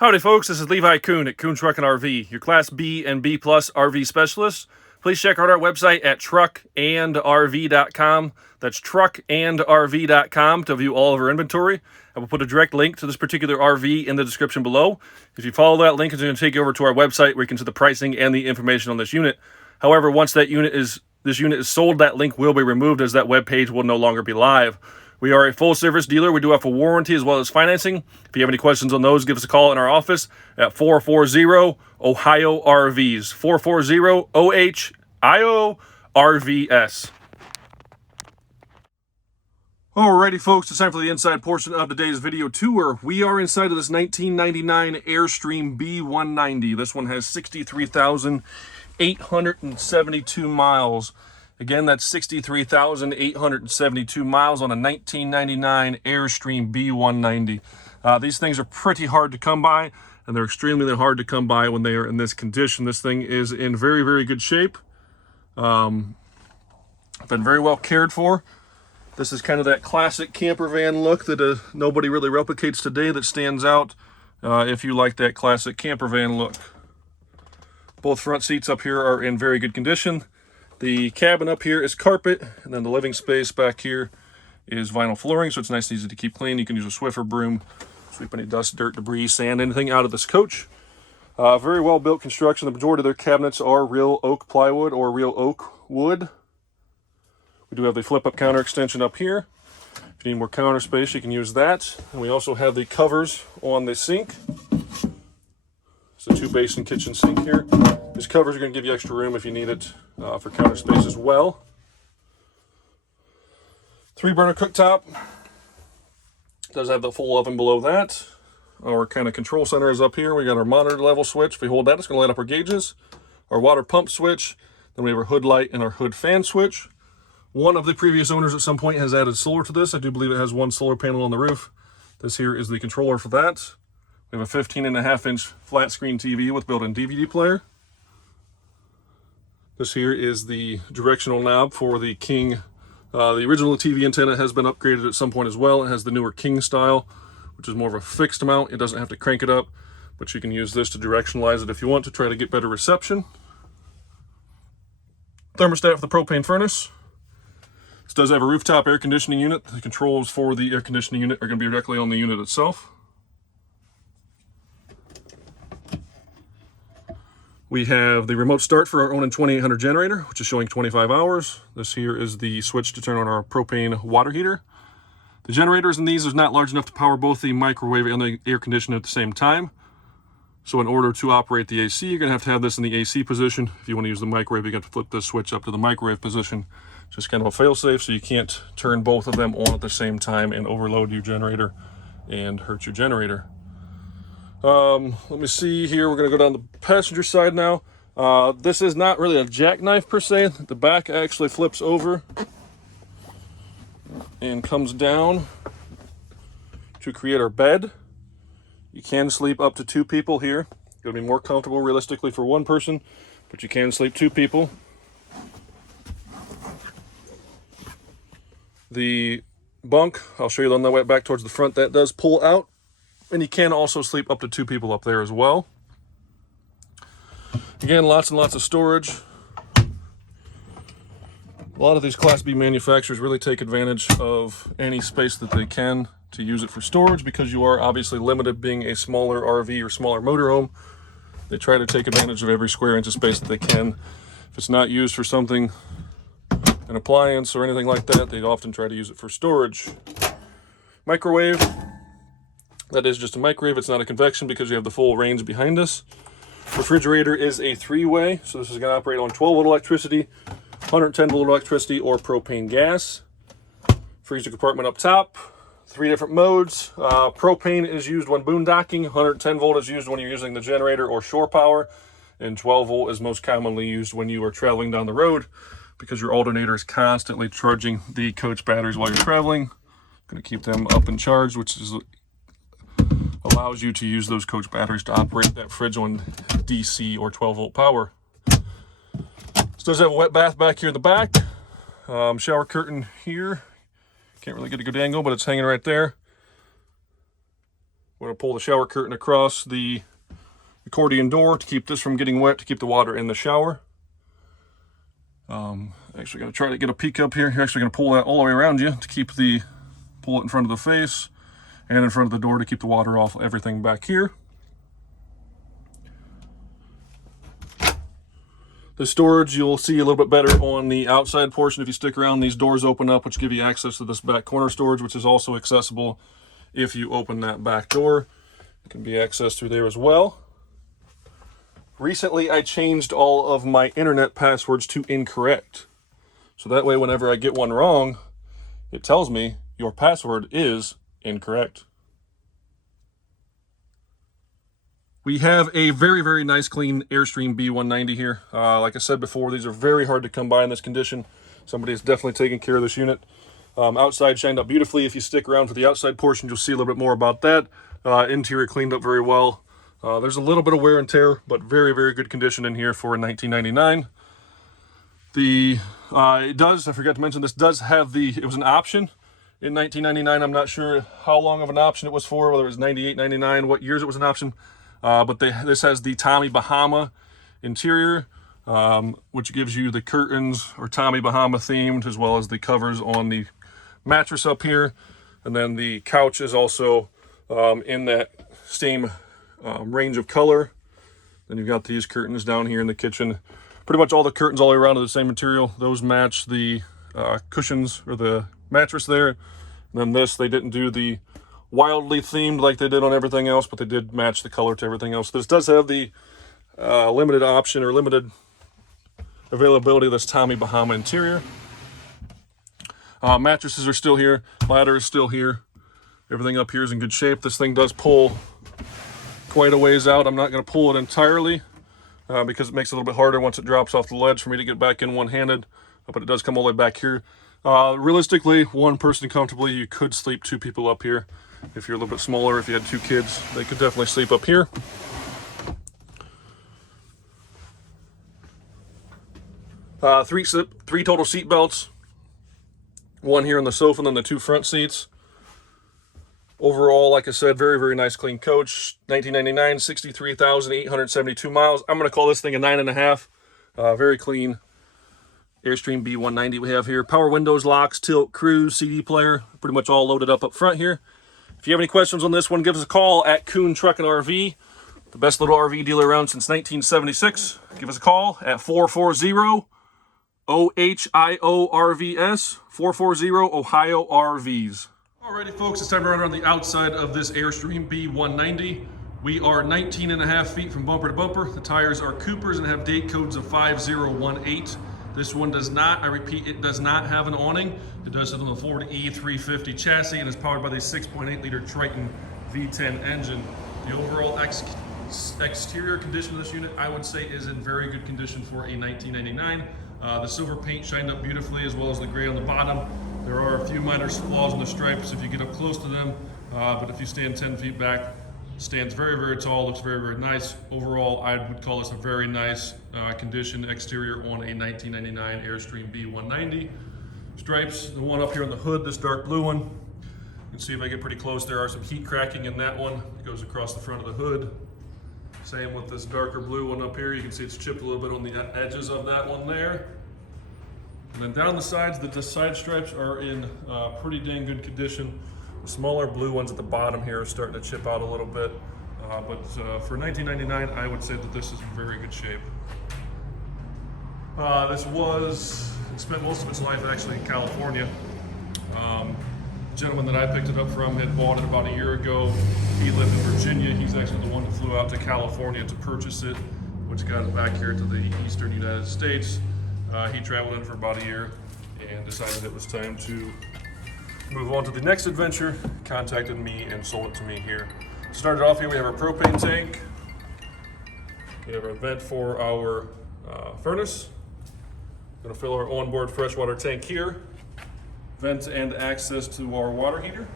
Howdy folks, this is Levi Kuhn at Kuhn Truck and RV, your Class B and B Plus RV specialist. Please check out our website at truckandrv.com. That's truckandrv.com to view all of our inventory. I will put a direct link to this particular RV in the description below. If you follow that link, it's going to take you over to our website where you can see the pricing and the information on this unit. However, once this unit is sold, that link will be removed as that web page will no longer be live. We are a full-service dealer. We do have a warranty as well as financing. If you have any questions on those, give us a call in our office at 440-OHIO-RVs, 440-OHIO-RVS. Alrighty, folks, it's time for the inside portion of today's video tour. We are inside of this 1999 Airstream B190. This one has 63,872 miles. Again, that's 63,872 miles on a 1999 Airstream B190. These things are pretty hard to come by, and they're extremely hard to come by when they are in this condition. This thing is in very, very good shape. Been very well cared for. This is kind of that classic camper van look that nobody really replicates today, that stands out if you like that classic camper van look. Both front seats up here are in very good condition. The cabin up here is carpet, and then the living space back here is vinyl flooring, so it's nice and easy to keep clean. You can use a Swiffer broom, sweep any dust, dirt, debris, sand, anything out of this coach. Very well built construction. The majority of their cabinets are real oak plywood or real oak wood. We do have the flip-up counter extension up here. If you need more counter space, you can use that. And we also have the covers on the sink. It's a 2-basin kitchen sink here. These covers are going to give you extra room if you need it for counter space as well. 3-burner cooktop. Does have the full oven below that. Our kind of control center is up here. We got our monitor level switch. If we hold that, it's going to light up our gauges. Our water pump switch. Then we have our hood light and our hood fan switch. One of the previous owners at some point has added solar to this. I do believe it has one solar panel on the roof. This here is the controller for that. We have a 15.5-inch flat screen TV with built-in DVD player. This here is the directional knob for the King. The original TV antenna has been upgraded at some point as well. It has the newer King style, which is more of a fixed mount. It doesn't have to crank it up, but you can use this to directionalize it if you want to try to get better reception. Thermostat for the propane furnace. This does have a rooftop air conditioning unit. The controls for the air conditioning unit are going to be directly on the unit itself. We have the remote start for our Onan 2800 generator, which is showing 25 hours. This here is the switch to turn on our propane water heater. The generators in these is not large enough to power both the microwave and the air conditioner at the same time. So in order to operate the AC, you're going to have this in the AC position. If you want to use the microwave, you got to flip this switch up to the microwave position. Just kind of a fail-safe, so you can't turn both of them on at the same time and overload your generator and hurt your generator. Let me see here. We're going to go down the passenger side now. This is not really a jackknife per se. The back actually flips over and comes down to create our bed. You can sleep up to 2 people here. It'll be more comfortable realistically for 1 person, but you can sleep 2 people. The bunk, I'll show you on the way back towards the front, that does pull out. And you can also sleep up to 2 people up there as well. Again, lots and lots of storage. A lot of these Class B manufacturers really take advantage of any space that they can to use it for storage, because you are obviously limited being a smaller RV or smaller motorhome. They try to take advantage of every square inch of space that they can. If it's not used for something, an appliance or anything like that, they often try to use it for storage. Microwave. That is just a microwave. It's not a convection because you have the full range behind us. Refrigerator is a 3-way, so this is going to operate on 12-volt electricity, 110-volt electricity, or propane gas. Freezer compartment up top. 3 different modes. Propane is used when boondocking. 110-volt is used when you're using the generator or shore power. And 12-volt is most commonly used when you are traveling down the road, because your alternator is constantly charging the coach batteries while you're traveling. Going to keep them up and charged, which allows you to use those coach batteries to operate that fridge on DC or 12-volt power. This does have a wet bath back here in the back. Shower curtain here. Can't really get a good angle, but it's hanging right there. What going to pull the shower curtain across the accordion door to keep this from getting wet, to keep the water in the shower. Actually going to try to get a peek up here. You're actually going to pull that all the way around you to keep pull it in front of the face and in front of the door to keep the water off everything back here. The storage you'll see a little bit better on the outside portion if you stick around. These doors open up, which give you access to this back corner storage, which is also accessible if you open that back door. It can be accessed through there as well. Recently, I changed all of my internet passwords to incorrect. So that way, whenever I get one wrong, it tells me your password is incorrect. We have a very, very nice clean Airstream B190 here. Like I said before, these are very hard to come by in this condition. Somebody is definitely taking care of this unit. Outside shined up beautifully. If you stick around for the outside portion, you'll see a little bit more about that. Interior cleaned up very well. There's a little bit of wear and tear, but very, very good condition in here for a 1999. It does, I forgot to mention, this does have it was an option in 1999. I'm not sure how long of an option it was for, whether it was 98, 99, what years it was an option. But this has the Tommy Bahama interior, which gives you the curtains or Tommy Bahama themed, as well as the covers on the mattress up here. And then the couch is also in that same range of color. Then you've got these curtains down here in the kitchen. Pretty much all the curtains all the way around are the same material. Those match the cushions or the mattress there. And then this, they didn't do the wildly themed like they did on everything else, but they did match the color to everything else. This does have the limited option or limited availability of this Tommy Bahama interior. Mattresses are still here. Ladder is still here. Everything up here is in good shape. This thing does pull quite a ways out. I'm not going to pull it entirely because it makes it a little bit harder once it drops off the ledge for me to get back in one-handed, but it does come all the way back here. Realistically, one person comfortably, you could sleep two people up here. If you're a little bit smaller, if you had 2 kids, they could definitely sleep up here. Three total seat belts. One here on the sofa and then the 2 front seats. Overall, like I said, very, very nice clean coach. 1999, 63,872 miles. I'm going to call this thing a 9.5. Very clean Airstream B190 we have here. Power windows, locks, tilt, cruise, CD player. Pretty much all loaded up front here. If you have any questions on this one, give us a call at Kuhn Truck and RV. The best little RV dealer around since 1976. Give us a call at 440-OHIORVS. 440-OHIO-RVs. Alrighty folks, it's time to run around the outside of this Airstream B190. We are 19.5 feet from bumper to bumper. The tires are Coopers and have date codes of 5018. This one does not, I repeat, it does not have an awning. It does have on the Ford E350 chassis and is powered by the 6.8 liter Triton V10 engine. The overall exterior condition of this unit, I would say, is in very good condition for a 1999. The silver paint shined up beautifully, as well as the gray on the bottom. There are a few minor flaws in the stripes if you get up close to them, but if you stand 10 feet back, stands very, very tall, looks very, very nice. Overall, I would call this a very nice condition exterior on a 1999 Airstream B190. Stripes, the one up here on the hood, this dark blue one. You can see if I get pretty close, there are some heat cracking in that one. It goes across the front of the hood. Same with this darker blue one up here. You can see it's chipped a little bit on the edges of that one there. And then down the sides, the side stripes are in pretty dang good condition. The smaller blue ones at the bottom here are starting to chip out a little bit. But for 1999, I would say that this is in very good shape. It spent most of its life actually in California. The gentleman that I picked it up from had bought it about a year ago. He lived in Virginia. He's actually the one who flew out to California to purchase it, which got it back here to the eastern United States. He traveled in for about a year and decided it was time to move on to the next adventure. Contacted me and sold it to me here. Started off here, we have our propane tank. We have our vent for our furnace. Gonna fill our onboard freshwater tank here. Vent and access to our water heater.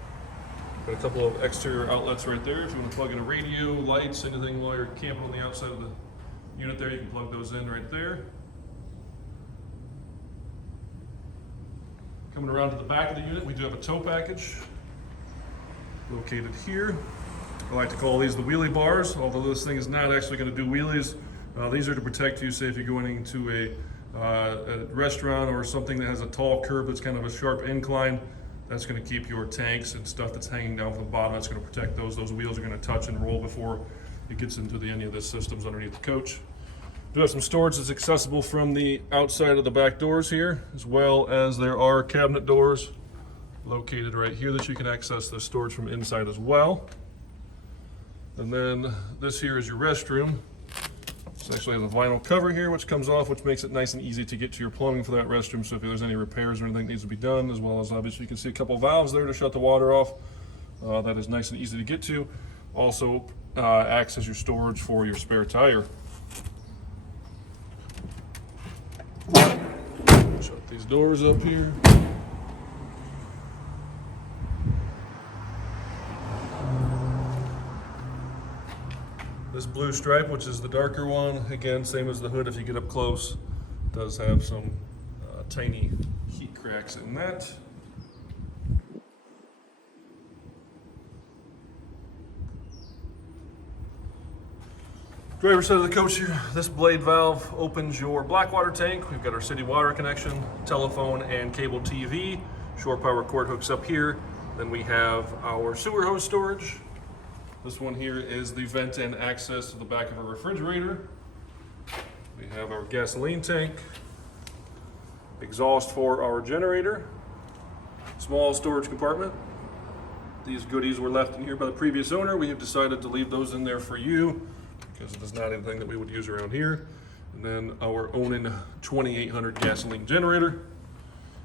Got a couple of exterior outlets right there. If you want to plug in a radio, lights, anything while you're camping on the outside of the unit there, you can plug those in right there. Coming around to the back of the unit, we do have a tow package located here. I like to call these the wheelie bars, although this thing is not actually going to do wheelies. These are to protect you, say if you're going into a restaurant or something that has a tall curb that's kind of a sharp incline. That's going to keep your tanks and stuff that's hanging down from the bottom. That's going to protect those. Those wheels are going to touch and roll before it gets into any of the systems underneath the coach. We do have some storage that's accessible from the outside of the back doors here, as well as there are cabinet doors located right here that you can access the storage from inside as well. And then this here is your restroom. This actually has a vinyl cover here which comes off, which makes it nice and easy to get to your plumbing for that restroom. So if there's any repairs or anything that needs to be done, as well as obviously you can see a couple valves there to shut the water off. That is nice and easy to get to. Also acts as your storage for your spare tire. Shut these doors up here. This blue stripe, which is the darker one, again, same as the hood if you get up close, does have some tiny heat cracks in that. Driver's side of the coach here, this blade valve opens your black water tank. We've got our city water connection, telephone and cable TV. Shore power cord hooks up here. Then we have our sewer hose storage. This one here is the vent and access to the back of a refrigerator. We have our gasoline tank, exhaust for our generator, small storage compartment. These goodies were left in here by the previous owner. We have decided to leave those in there for you because it is not anything that we would use around here. And then our Onan 2800 gasoline generator.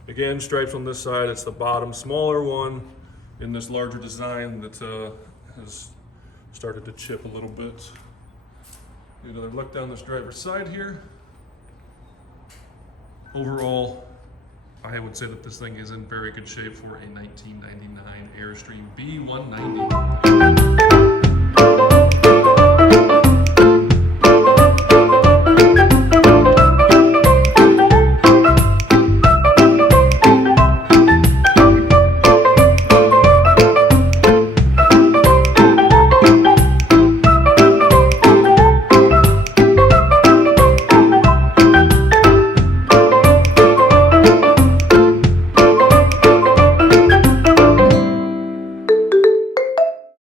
Again, stripes on this side. It's the bottom smaller one in this larger design that has started to chip a little bit. Get another look down this driver's side here. Overall, I would say that this thing is in very good shape for a 1999 Airstream B190.